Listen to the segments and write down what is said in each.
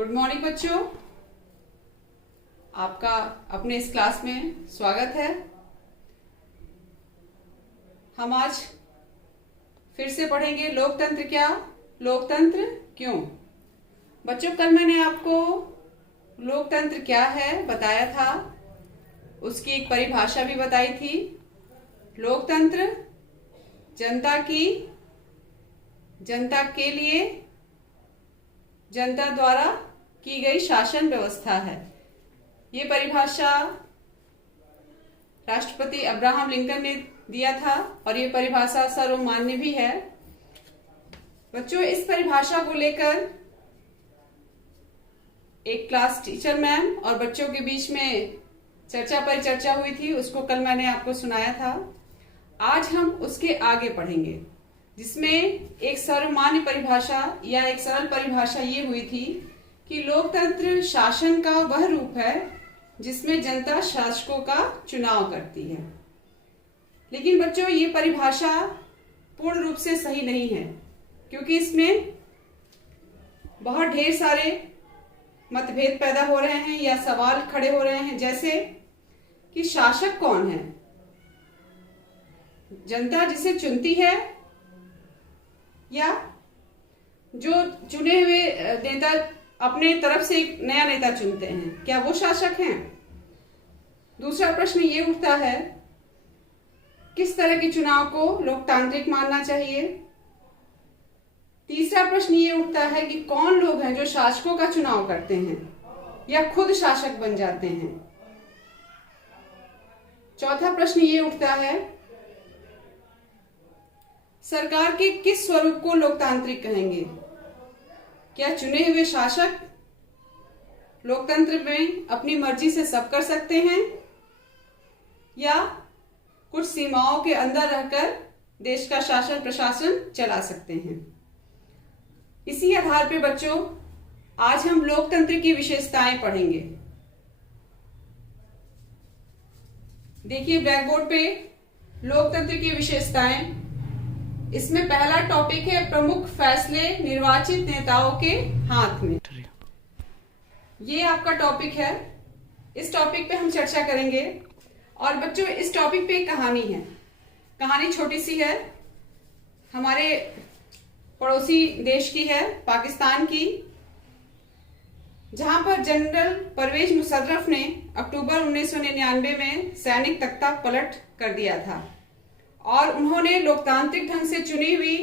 Good morning बच्चों, आपका अपने इस क्लास में स्वागत है। हम आज फिर से पढ़ेंगे लोकतंत्र क्या, लोकतंत्र क्यों। बच्चों, कल मैंने आपको लोकतंत्र क्या है बताया था, उसकी एक परिभाषा भी बताई थी। लोकतंत्र जनता की, जनता के लिए, जनता द्वारा की गई शासन व्यवस्था है। ये परिभाषा राष्ट्रपति अब्राहम लिंकन ने दिया था और ये परिभाषा सर्वमान्य भी है। बच्चों, इस परिभाषा को लेकर एक क्लास टीचर मैम और बच्चों के बीच में परिचर्चा हुई थी, उसको कल मैंने आपको सुनाया था। आज हम उसके आगे पढ़ेंगे, जिसमें एक सर्वमान्य परिभाषा या एक सरल परिभाषा ये हुई थी कि लोकतंत्र शासन का वह रूप है जिसमें जनता शासकों का चुनाव करती है। लेकिन बच्चों, ये परिभाषा पूर्ण रूप से सही नहीं है, क्योंकि इसमें बहुत ढेर सारे मतभेद पैदा हो रहे हैं या सवाल खड़े हो रहे हैं, जैसे कि शासक कौन है? जनता जिसे चुनती है या जो चुने हुए नेता अपने तरफ से एक नया नेता चुनते हैं, क्या वो शासक हैं? दूसरा प्रश्न ये उठता है, किस तरह के चुनाव को लोकतांत्रिक मानना चाहिए? तीसरा प्रश्न ये उठता है कि कौन लोग हैं जो शासकों का चुनाव करते हैं या खुद शासक बन जाते हैं? चौथा प्रश्न ये उठता है, सरकार के किस स्वरूप को लोकतांत्रिक कहेंगे? क्या चुने हुए शासक लोकतंत्र में अपनी मर्जी से सब कर सकते हैं या कुछ सीमाओं के अंदर रहकर देश का शासन प्रशासन चला सकते हैं? इसी आधार पर बच्चों, आज हम लोकतंत्र की विशेषताएं पढ़ेंगे। देखिए ब्लैक बोर्ड पे लोकतंत्र की विशेषताएं। इसमें पहला टॉपिक है प्रमुख फैसले निर्वाचित नेताओं के हाथ में। ये आपका टॉपिक है, इस टॉपिक पे हम चर्चा करेंगे। और बच्चों, इस टॉपिक पे एक कहानी है। कहानी छोटी सी है, हमारे पड़ोसी देश की है, पाकिस्तान की, जहां पर जनरल परवेज मुशर्रफ ने अक्टूबर 1999 में सैनिक तख्ता पलट कर दिया था और उन्होंने लोकतांत्रिक ढंग से चुनी हुई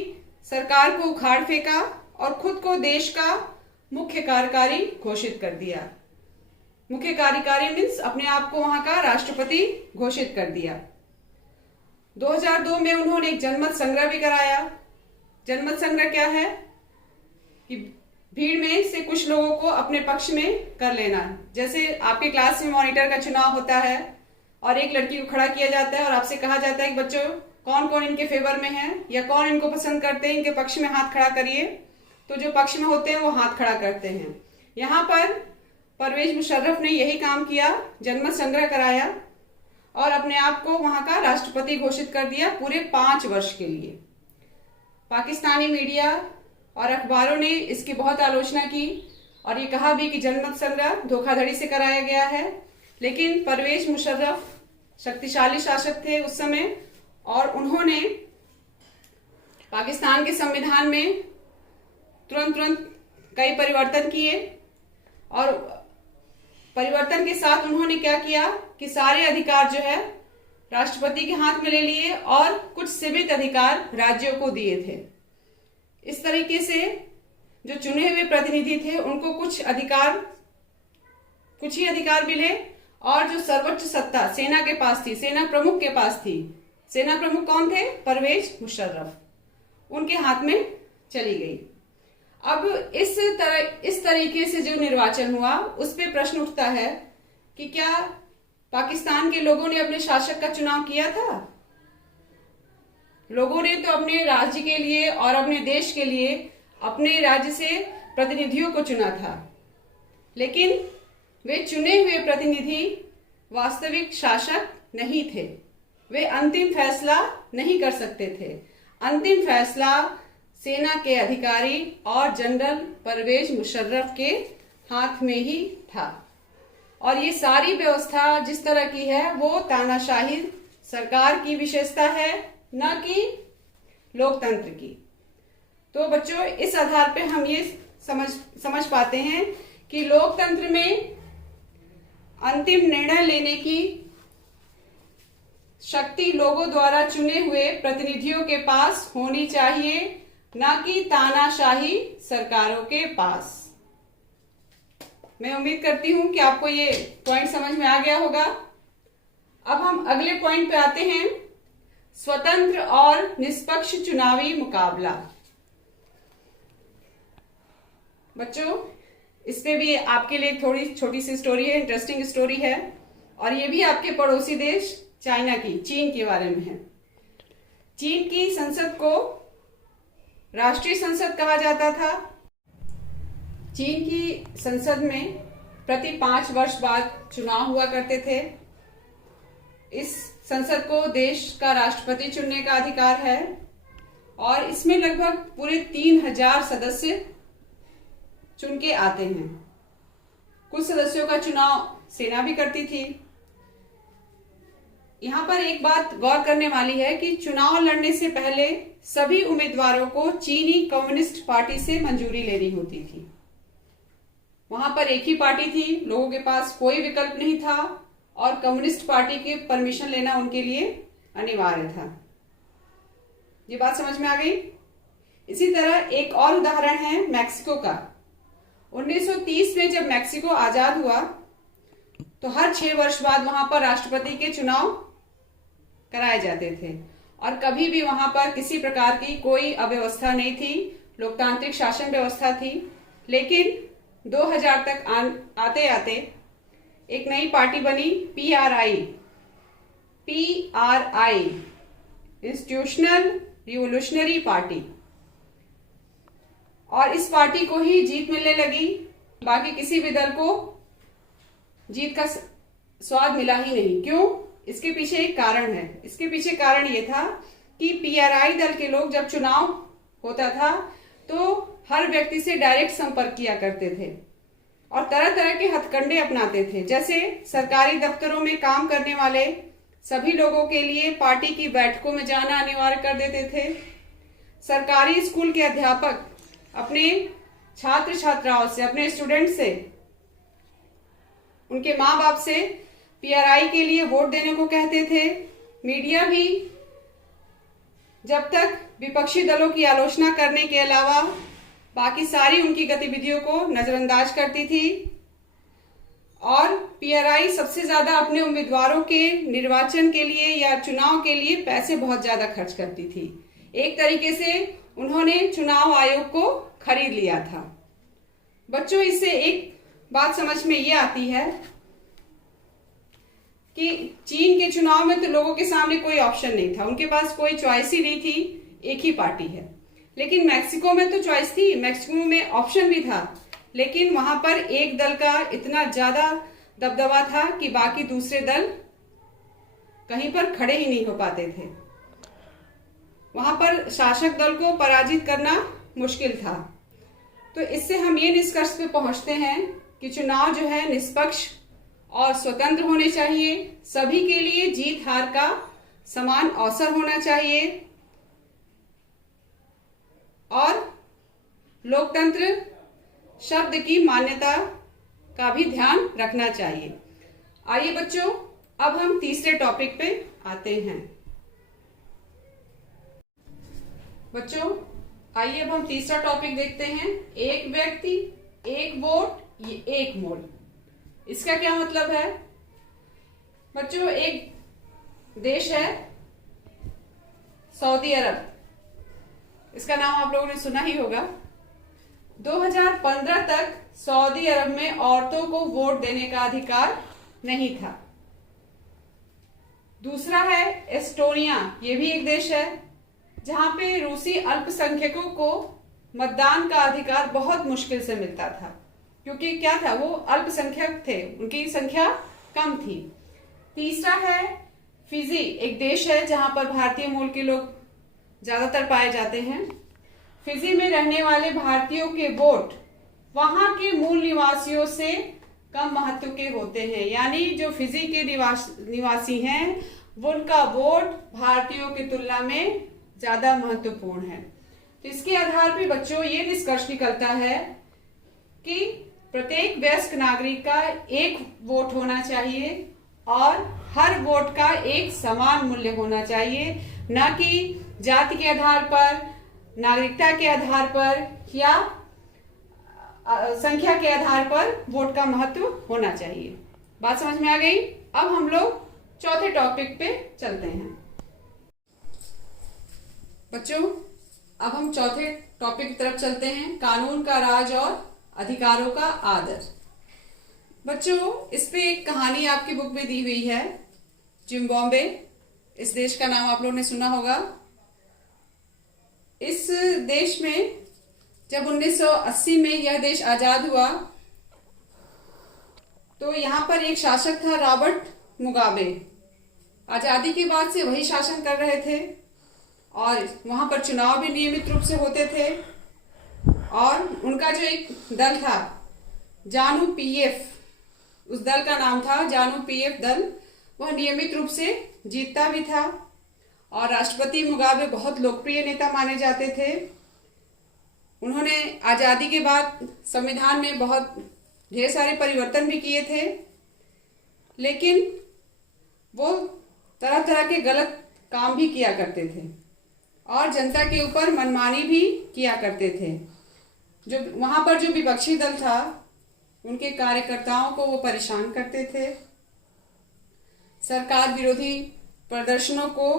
सरकार को उखाड़ फेंका और खुद को देश का मुख्य कार्यकारी घोषित कर दिया। मुख्य कार्यकारी मीन्स अपने आप को वहां का राष्ट्रपति घोषित कर दिया। 2002 में उन्होंने एक जनमत संग्रह भी कराया। जनमत संग्रह क्या है कि भीड़ में से कुछ लोगों को अपने पक्ष में कर लेना। जैसे आपके क्लास में मॉनिटर का चुनाव होता है और एक लड़की को खड़ा किया जाता है और आपसे कहा जाता है कि बच्चों कौन कौन इनके फेवर में है या कौन इनको पसंद करते हैं, इनके पक्ष में हाथ खड़ा करिए। तो जो पक्ष में होते हैं वो हाथ खड़ा करते हैं। यहाँ पर परवेज मुशर्रफ ने यही काम किया, जनमत संग्रह कराया और अपने आप को वहां का राष्ट्रपति घोषित कर दिया पूरे 5 वर्ष के लिए। पाकिस्तानी मीडिया और अखबारों ने इसकी बहुत आलोचना की और ये कहा भी कि जनमत संग्रह धोखाधड़ी से कराया गया है। लेकिन परवेज मुशर्रफ शक्तिशाली शासक थे उस समय और उन्होंने पाकिस्तान के संविधान में तुरंत कई परिवर्तन किए और परिवर्तन के साथ उन्होंने क्या किया कि सारे अधिकार जो है राष्ट्रपति के हाथ में ले लिए और कुछ सीमित अधिकार राज्यों को दिए थे। इस तरीके से जो चुने हुए प्रतिनिधि थे उनको कुछ ही अधिकार मिले और जो सर्वोच्च सत्ता सेना के पास थी, सेना प्रमुख के पास थी। सेना प्रमुख कौन थे? परवेज मुशर्रफ, उनके हाथ में चली गई। अब इस तरीके से जो निर्वाचन हुआ उस पे प्रश्न उठता है कि क्या पाकिस्तान के लोगों ने अपने शासक का चुनाव किया था? लोगों ने तो अपने राज्य के लिए और अपने देश के लिए अपने राज्य से प्रतिनिधियों को चुना था, लेकिन वे चुने हुए प्रतिनिधि वास्तविक शासक नहीं थे। वे अंतिम फैसला नहीं कर सकते थे। अंतिम फैसला सेना के अधिकारी और जनरल परवेज मुशर्रफ के हाथ में ही था। और ये सारी व्यवस्था जिस तरह की है वो तानाशाही सरकार की विशेषता है, न कि लोकतंत्र की। तो बच्चों, इस आधार पे हम ये समझ पाते हैं कि लोकतंत्र में अंतिम निर्णय लेने की शक्ति लोगों द्वारा चुने हुए प्रतिनिधियों के पास होनी चाहिए, न कि तानाशाही सरकारों के पास। मैं उम्मीद करती हूं कि आपको ये पॉइंट समझ में आ गया होगा। अब हम अगले पॉइंट पे आते हैं, स्वतंत्र और निष्पक्ष चुनावी मुकाबला। बच्चों, इस पे भी आपके लिए थोड़ी छोटी सी स्टोरी है, इंटरेस्टिंग स्टोरी है, और ये भी आपके पड़ोसी देश चाइना की, चीन के बारे में है। चीन की संसद को राष्ट्रीय संसद कहा जाता था। चीन की संसद में प्रति 5 वर्ष बाद चुनाव हुआ करते थे। इस संसद को देश का राष्ट्रपति चुनने का अधिकार है और इसमें लगभग पूरे 3000 सदस्य चुन के आते हैं। कुछ सदस्यों का चुनाव सेना भी करती थी। यहाँ पर एक बात गौर करने वाली है कि चुनाव लड़ने से पहले सभी उम्मीदवारों को चीनी कम्युनिस्ट पार्टी से मंजूरी लेनी होती थी। वहां पर एक ही पार्टी थी, लोगों के पास कोई विकल्प नहीं था और कम्युनिस्ट पार्टी की परमिशन लेना उनके लिए अनिवार्य था। ये बात समझ में आ गई। इसी तरह एक और उदाहरण है मैक्सिको का। 1930 में जब मैक्सिको आजाद हुआ तो हर 6 वर्ष बाद वहां पर राष्ट्रपति के चुनाव कराए जाते थे और कभी भी वहां पर किसी प्रकार की कोई अव्यवस्था नहीं थी, लोकतांत्रिक शासन व्यवस्था थी। लेकिन 2000 तक आते आते एक नई पार्टी बनी, पीआरआई, इंस्टीट्यूशनल रिवोल्यूशनरी पार्टी, और इस पार्टी को ही जीत मिलने लगी। बाकी किसी भी दल को जीत का स्वाद मिला ही नहीं। क्यों? इसके पीछे एक कारण है। इसके पीछे कारण ये था कि पीआरआई दल के लोग जब चुनाव होता था तो हर व्यक्ति से डायरेक्ट संपर्क किया करते थे और तरह तरह के हथकंडे अपनाते थे। जैसे सरकारी दफ्तरों में काम करने वाले सभी लोगों के लिए पार्टी की बैठकों में जाना अनिवार्य कर देते थे। सरकारी स्कूल के अध्यापक अपने छात्र छात्राओं से, अपने स्टूडेंट से, उनके माँ बाप से पीआरआई के लिए वोट देने को कहते थे। मीडिया भी जब तक विपक्षी दलों की आलोचना करने के अलावा बाकी सारी उनकी गतिविधियों को नजरअंदाज करती थी और पीआरआई सबसे ज्यादा अपने उम्मीदवारों के निर्वाचन के लिए या चुनाव के लिए पैसे बहुत ज्यादा खर्च करती थी। एक तरीके से उन्होंने चुनाव आयोग को खरीद लिया था। बच्चों, इससे एक बात समझ में ये आती है कि चीन के चुनाव में तो लोगों के सामने कोई ऑप्शन नहीं था, उनके पास कोई चॉइस ही नहीं थी, एक ही पार्टी है। लेकिन मैक्सिको में तो चॉइस थी, मैक्सिको में ऑप्शन भी था, लेकिन वहां पर एक दल का इतना ज्यादा दबदबा था कि बाकी दूसरे दल कहीं पर खड़े ही नहीं हो पाते थे। वहां पर शासक दल को पराजित करना मुश्किल था। तो इससे हम ये निष्कर्ष पे पहुंचते हैं कि चुनाव जो है निष्पक्ष और स्वतंत्र होने चाहिए, सभी के लिए जीत हार का समान अवसर होना चाहिए और लोकतंत्र शब्द की मान्यता का भी ध्यान रखना चाहिए। आइए बच्चों, अब हम तीसरे टॉपिक पे आते हैं। बच्चों, आइए अब हम तीसरा टॉपिक देखते हैं, एक व्यक्ति एक वोट ये एक मोल। इसका क्या मतलब है? बच्चों, एक देश है सऊदी अरब, इसका नाम आप लोगों ने सुना ही होगा। 2015 तक सऊदी अरब में औरतों को वोट देने का अधिकार नहीं था। दूसरा है एस्टोनिया, ये भी एक देश है जहां पे रूसी अल्पसंख्यकों को मतदान का अधिकार बहुत मुश्किल से मिलता था, क्योंकि क्या था, वो अल्पसंख्यक थे, उनकी संख्या कम थी। तीसरा है फिजी, एक देश है जहां पर भारतीय मूल के लोग ज्यादातर पाए जाते हैं। फिजी में रहने वाले भारतीयों के वोट वहां के मूल निवासियों से कम महत्व के होते हैं, यानी जो फिजी के निवासी हैं उनका वोट भारतीयों की तुलना में ज्यादा महत्वपूर्ण है। तो इसके आधार पर बच्चों ये निष्कर्ष निकलता है कि प्रत्येक वयस्क नागरिक का एक वोट होना चाहिए और हर वोट का एक समान मूल्य होना चाहिए, न कि जाति के आधार पर, नागरिकता के आधार पर या संख्या के आधार पर वोट का महत्व होना चाहिए। बात समझ में आ गई? अब हम लोग चौथे टॉपिक पे चलते हैं। बच्चों अब हम चौथे टॉपिक की तरफ चलते हैं, कानून का राज और अधिकारों का आदर। बच्चों इस पे एक कहानी आपकी बुक में दी हुई है, जिम्बाब्वे। इस देश का नाम आप लोगों ने सुना होगा। इस देश में जब 1980 में यह देश आजाद हुआ तो यहाँ पर एक शासक था, रॉबर्ट मुगाबे। आजादी के बाद से वही शासन कर रहे थे और वहां पर चुनाव भी नियमित रूप से होते थे और उनका जो एक दल था जानू पीएफ, उस दल का नाम था जानू पीएफ दल, वह नियमित रूप से जीतता भी था और राष्ट्रपति मुगाबे बहुत लोकप्रिय नेता माने जाते थे। उन्होंने आजादी के बाद संविधान में बहुत ढेर सारे परिवर्तन भी किए थे, लेकिन वो तरह तरह के गलत काम भी किया करते थे और जनता के ऊपर मनमानी भी किया करते थे। जो वहां पर जो विपक्षी दल था उनके कार्यकर्ताओं को वो परेशान करते थे। सरकार विरोधी प्रदर्शनों को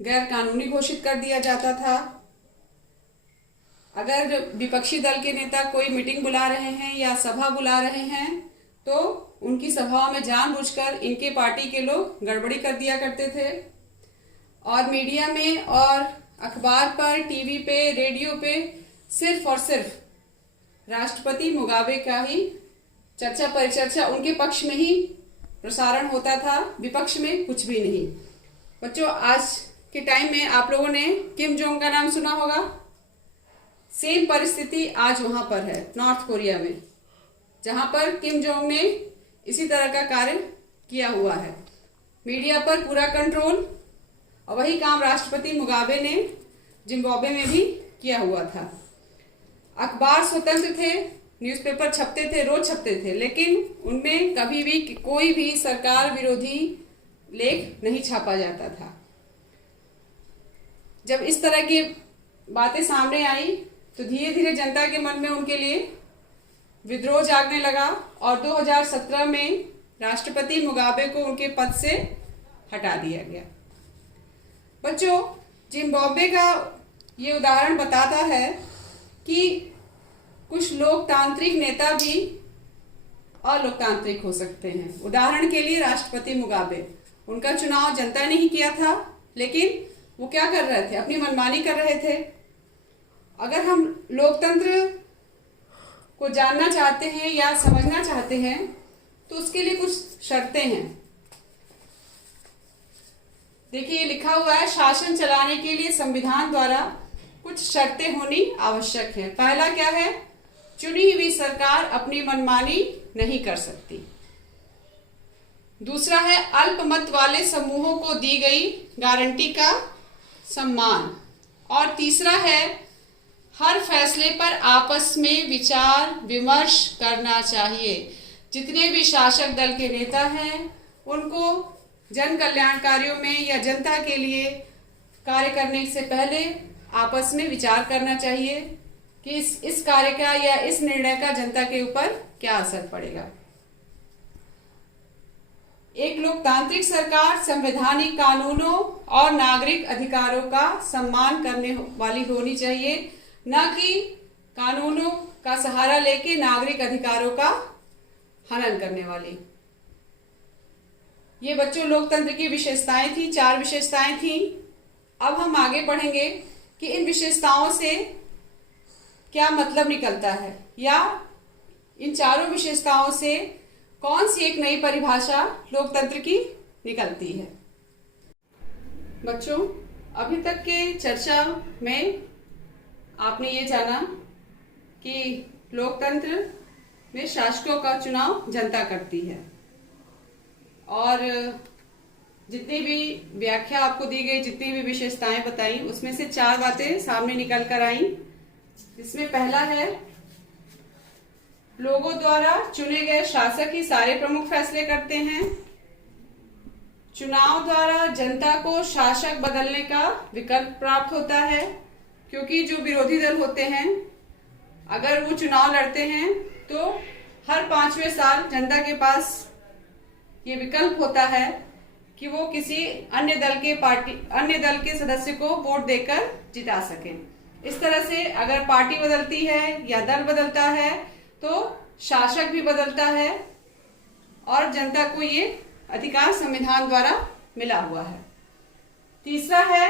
गैर कानूनी घोषित कर दिया जाता था। अगर विपक्षी दल के नेता कोई मीटिंग बुला रहे हैं या सभा बुला रहे हैं तो उनकी सभाओं में जानबूझकर इनके पार्टी के लोग गड़बड़ी कर दिया करते थे और मीडिया में और अखबार पर, टीवी पे, रेडियो पे सिर्फ और सिर्फ राष्ट्रपति मुगाबे का ही चर्चा परिचर्चा, उनके पक्ष में ही प्रसारण होता था, विपक्ष में कुछ भी नहीं। बच्चों आज के टाइम में आप लोगों ने किम जोंग का नाम सुना होगा। सेम परिस्थिति आज वहां पर है नॉर्थ कोरिया में, जहां पर किम जोंग ने इसी तरह का कार्य किया हुआ है। मीडिया पर पूरा कंट्रोल, और वही काम राष्ट्रपति मुगाबे ने जिम्बाब्वे में भी किया हुआ था। अखबार स्वतंत्र थे, न्यूज़पेपर छपते थे, रोज छपते थे, लेकिन उनमें कभी भी कोई भी सरकार विरोधी लेख नहीं छापा जाता था। जब इस तरह की बातें सामने आई तो धीरे धीरे जनता के मन में उनके लिए विद्रोह जागने लगा और 2017 में राष्ट्रपति मुगाबे को उनके पद से हटा दिया गया। बच्चों जिम्बाब्वे का ये उदाहरण बताता है कि कुछ लोकतांत्रिक नेता भी अलोकतांत्रिक हो सकते हैं। उदाहरण के लिए राष्ट्रपति मुगाबे, उनका चुनाव जनता ने ही किया था, लेकिन वो क्या कर रहे थे? अपनी मनमानी कर रहे थे। अगर हम लोकतंत्र को जानना चाहते हैं या समझना चाहते हैं तो उसके लिए कुछ शर्तें हैं। देखिए ये लिखा हुआ है, शासन चलाने के लिए संविधान द्वारा कुछ शर्तें होनी आवश्यक है। पहला क्या है? चुनी हुई सरकार अपनी मनमानी नहीं कर सकती। दूसरा है अल्पमत वाले समूहों को दी गई गारंटी का सम्मान। और तीसरा है हर फैसले पर आपस में विचार विमर्श करना चाहिए। जितने भी शासक दल के नेता हैं उनको जन कल्याण कार्यों में या जनता के लिए कार्य करने से पहले आपस में विचार करना चाहिए कि इस कार्य का या इस निर्णय का जनता के ऊपर क्या असर पड़ेगा। एक लोकतांत्रिक सरकार संवैधानिक कानूनों और नागरिक अधिकारों का सम्मान करने वाली होनी चाहिए, न कि कानूनों का सहारा लेके नागरिक अधिकारों का हनन करने वाली। ये बच्चों लोकतंत्र की विशेषताएं थी, 4 विशेषताएं थी। अब हम आगे पढ़ेंगे कि इन विशेषताओं से क्या मतलब निकलता है या इन चारों विशेषताओं से कौन सी एक नई परिभाषा लोकतंत्र की निकलती है। बच्चों अभी तक के चर्चा में आपने ये जाना कि लोकतंत्र में शासकों का चुनाव जनता करती है। और जितनी भी व्याख्या आपको दी गई, जितनी भी विशेषताएं बताई, उसमें से 4 बातें सामने निकल कर आई। इसमें पहला है, लोगों द्वारा चुने गए शासक ही सारे प्रमुख फैसले करते हैं। चुनाव द्वारा जनता को शासक बदलने का विकल्प प्राप्त होता है, क्योंकि जो विरोधी दल होते हैं अगर वो चुनाव लड़ते हैं तो हर 5वें साल जनता के पास ये विकल्प होता है कि वो किसी अन्य दल के सदस्य को वोट देकर जिता सके। इस तरह से अगर पार्टी बदलती है या दल बदलता है तो शासक भी बदलता है और जनता को ये अधिकार संविधान द्वारा मिला हुआ है। तीसरा है,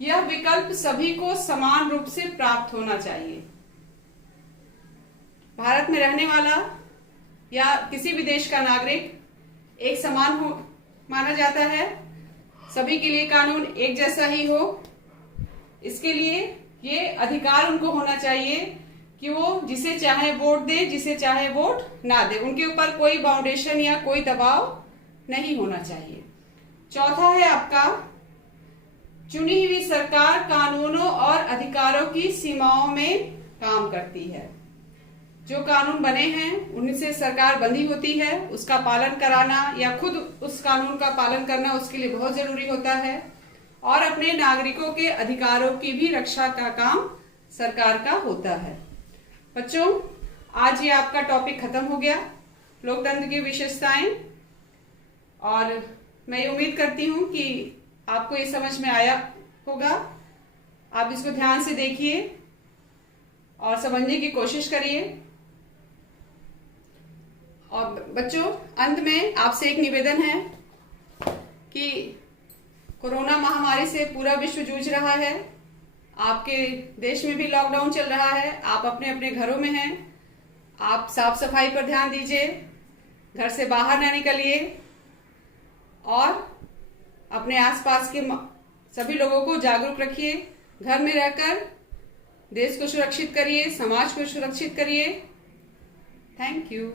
यह विकल्प सभी को समान रूप से प्राप्त होना चाहिए। भारत में रहने वाला या किसी भी देश का नागरिक एक समान हो माना जाता है, सभी के लिए कानून एक जैसा ही हो। इसके लिए ये अधिकार उनको होना चाहिए कि वो जिसे चाहे वोट दे, जिसे चाहे वोट ना दे, उनके ऊपर कोई बाउंडेशन या कोई दबाव नहीं होना चाहिए। चौथा है आपका, चुनी हुई सरकार कानूनों और अधिकारों की सीमाओं में काम करती है। जो कानून बने हैं उनसे सरकार बंधी होती है, उसका पालन कराना या खुद उस कानून का पालन करना उसके लिए बहुत जरूरी होता है। और अपने नागरिकों के अधिकारों की भी रक्षा का काम सरकार का होता है। बच्चों, आज ये आपका टॉपिक खत्म हो गया, लोकतंत्र की विशेषताएं। और मैं ये उम्मीद करती हूँ कि आपको ये समझ में आया होगा। आप इसको ध्यान से देखिए और समझने की कोशिश करिए। और बच्चों, अंत में आपसे एक निवेदन है कि कोरोना महामारी से पूरा विश्व जूझ रहा है। आपके देश में भी लॉकडाउन चल रहा है, आप अपने अपने घरों में हैं। आप साफ सफाई पर ध्यान दीजिए, घर से बाहर ना निकलिए और अपने आसपास के सभी लोगों को जागरूक रखिए। घर में रहकर देश को सुरक्षित करिए, समाज को सुरक्षित करिए। Thank you.